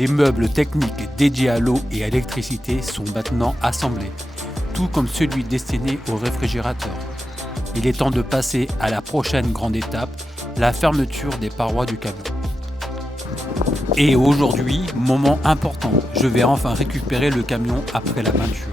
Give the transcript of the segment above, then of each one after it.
Les meubles techniques dédiés à l'eau et à l'électricité sont maintenant assemblés, tout comme celui destiné au réfrigérateur. Il est temps de passer à la prochaine grande étape, la fermeture des parois du camion. Et aujourd'hui, moment important, je vais enfin récupérer le camion après la peinture.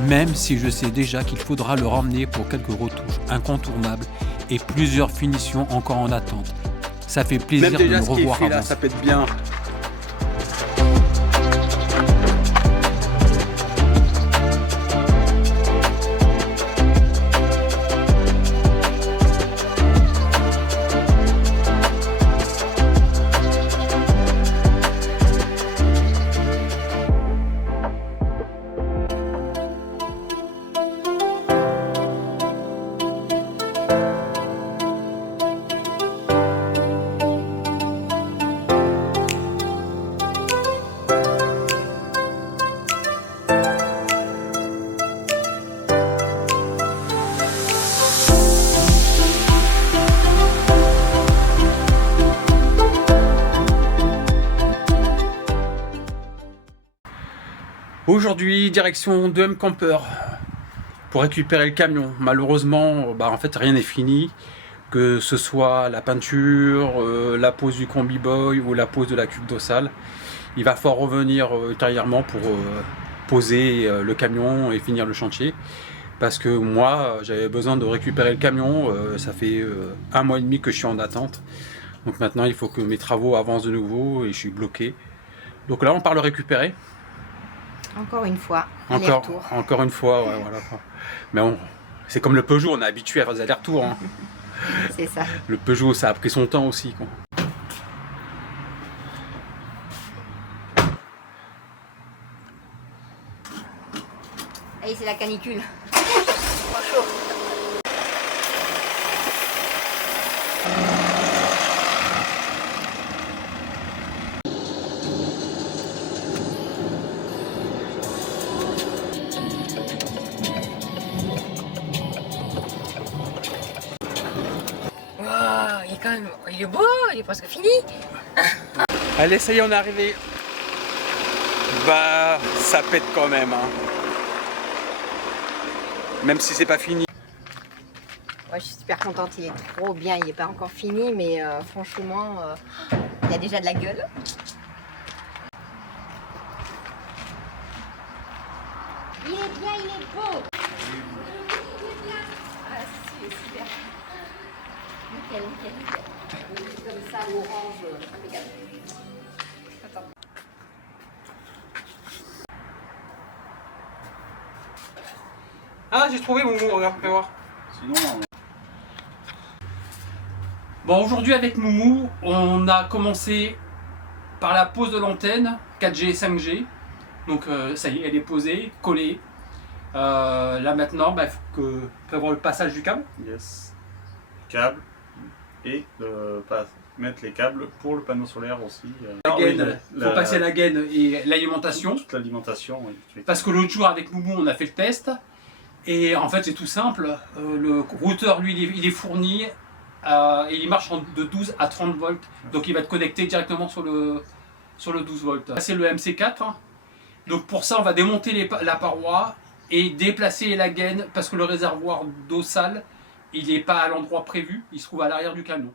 Même si je sais déjà qu'il faudra le ramener pour quelques retouches incontournables et plusieurs finitions encore en attente. Ça fait plaisir de me revoir fait là, ça pète bien. Aujourd'hui, direction de M Camper pour récupérer le camion. Malheureusement, en fait, rien n'est fini. Que ce soit la peinture, la pose du combi boy ou la pose de la cuve d'eau sale. Il va falloir revenir ultérieurement pour poser le camion et finir le chantier. Parce que moi, j'avais besoin de récupérer le camion. Ça fait 1 mois et demi que je suis en attente. Donc maintenant, il faut que mes travaux avancent de nouveau et je suis bloqué. Donc là, on part le récupérer. Encore une fois, encore une fois, ouais, voilà. Mais c'est comme le Peugeot, on est habitué à faire des allers-retours. Hein. C'est ça. Le Peugeot, ça a pris son temps aussi, quoi. Allez, c'est la canicule. Trop chaud. Il est beau, il est presque fini. Allez, ça y est, on est arrivé. Ça pète quand même. Hein. Même si c'est pas fini. Ouais, je suis super contente, il est trop bien. Il n'est pas encore fini, mais franchement, il y a déjà de la gueule. Il est bien, il est beau. Ah, si, il est super. Nickel, nickel, nickel. Comme ça, l'orange, impeccable. Attends. Ah, j'ai trouvé Moumou, regarde, fais voir. Sinon, Bon, aujourd'hui avec Moumou, on a commencé par la pose de l'antenne 4G et 5G. Donc ça y est, elle est posée, collée. Là maintenant, il faut prévoir le passage du câble. yes. Câble et mettre les câbles pour le panneau solaire aussi. La gaine, faut passer la gaine et l'alimentation. Toute l'alimentation, oui. Parce que l'autre jour avec Moumou, on a fait le test. Et en fait, c'est tout simple. Le routeur, lui, il est fourni. Et il marche de 12 à 30 volts. Donc il va être connecté directement sur le 12 volts. C'est le MC4. Donc pour ça, on va démonter la paroi et déplacer la gaine parce que le réservoir d'eau sale, il n'est pas à l'endroit prévu. Il se trouve à l'arrière du camion.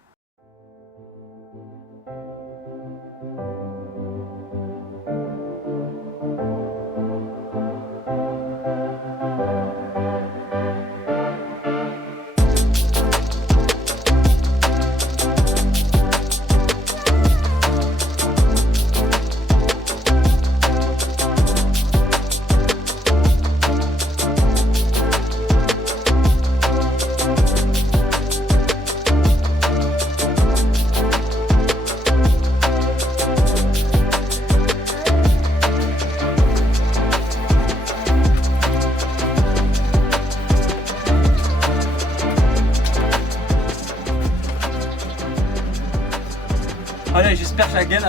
Voilà, j'espère que la gaine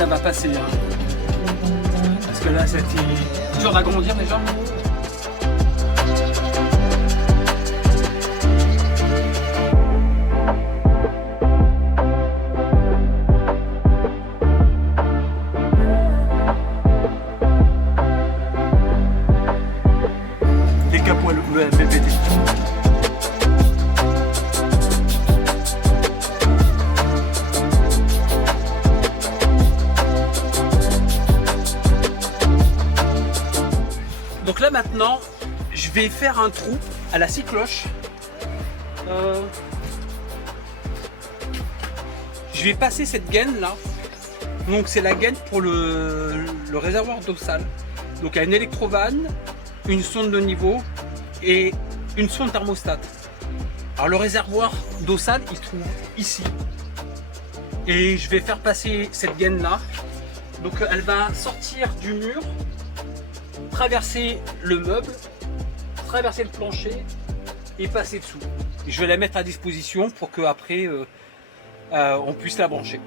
elle va passer. Hein. Parce que là c'était dur d'agrandir déjà. là maintenant, je vais faire un trou à la scie cloche. Je vais passer cette gaine là. Donc c'est la gaine pour le réservoir d'eau sale. Donc il y a une électrovanne, une sonde de niveau et une sonde thermostat. Alors le réservoir d'eau sale il se trouve ici. Et je vais faire passer cette gaine là. Donc elle va sortir du mur, traverser le meuble, traverser le plancher et passer dessous. Et je vais la mettre à disposition pour qu'après on puisse la brancher.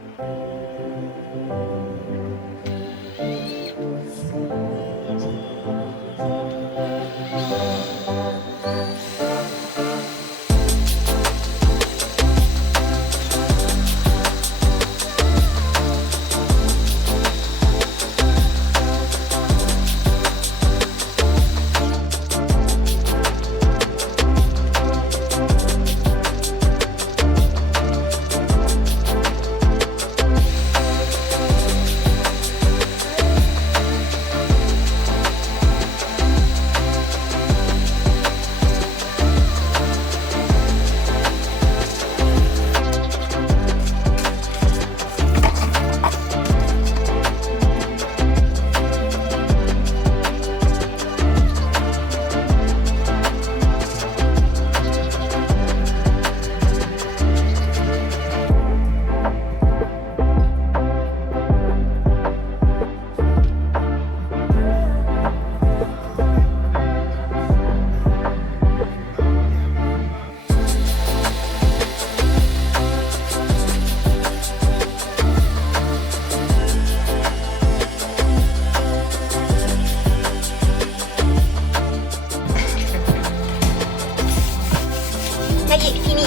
Ça y est, fini.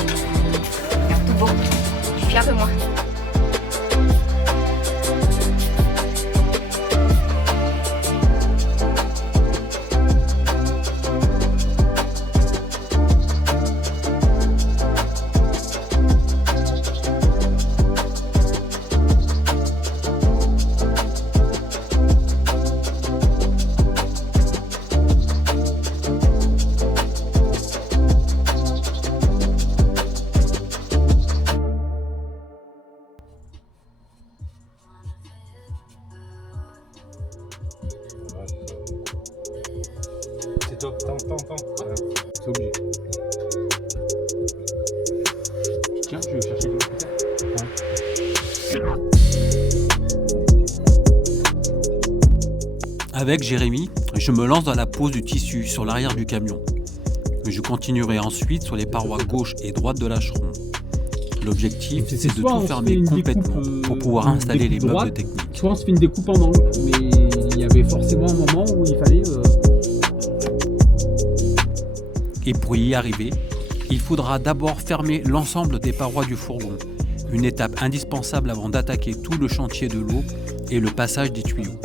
Regarde, tout beau. Je suis un peu moins. C'est top, tant. C'est obligé. Tiens, je vais chercher le Avec Jérémy, je me lance dans la pose du tissu sur l'arrière du camion. Je continuerai ensuite sur les parois gauche et droite de l'acheron. L'objectif, c'est de tout fermer complètement pour pouvoir installer les meubles techniques. Soit on se fait une découpe en angle, mais il y avait forcément un moment où il fallait... Et pour y arriver, il faudra d'abord fermer l'ensemble des parois du fourgon, une étape indispensable avant d'attaquer tout le chantier de l'eau et le passage des tuyaux.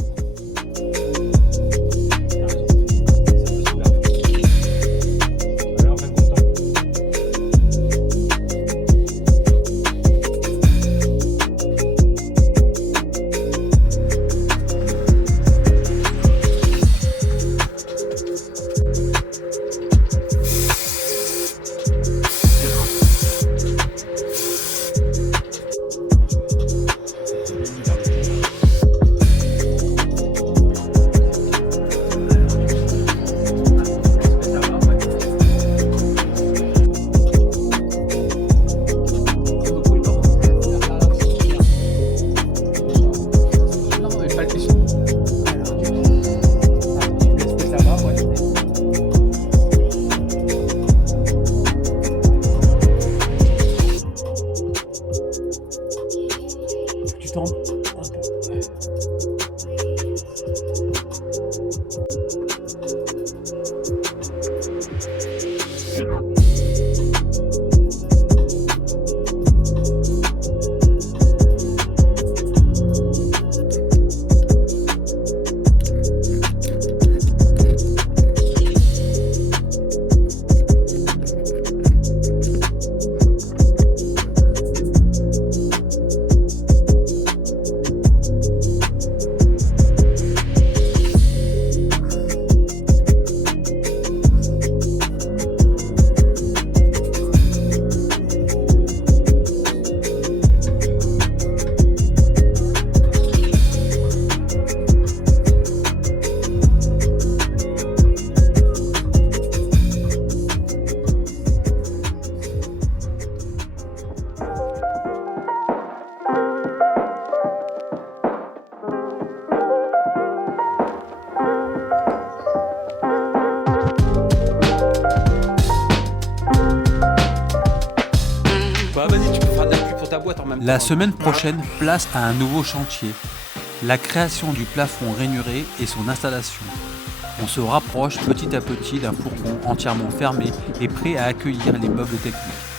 feras de la pub pour ta boîte en même temps. La semaine prochaine, place à un nouveau chantier, la création du plafond rainuré et son installation. On se rapproche petit à petit d'un fourgon entièrement fermé et prêt à accueillir les meubles techniques.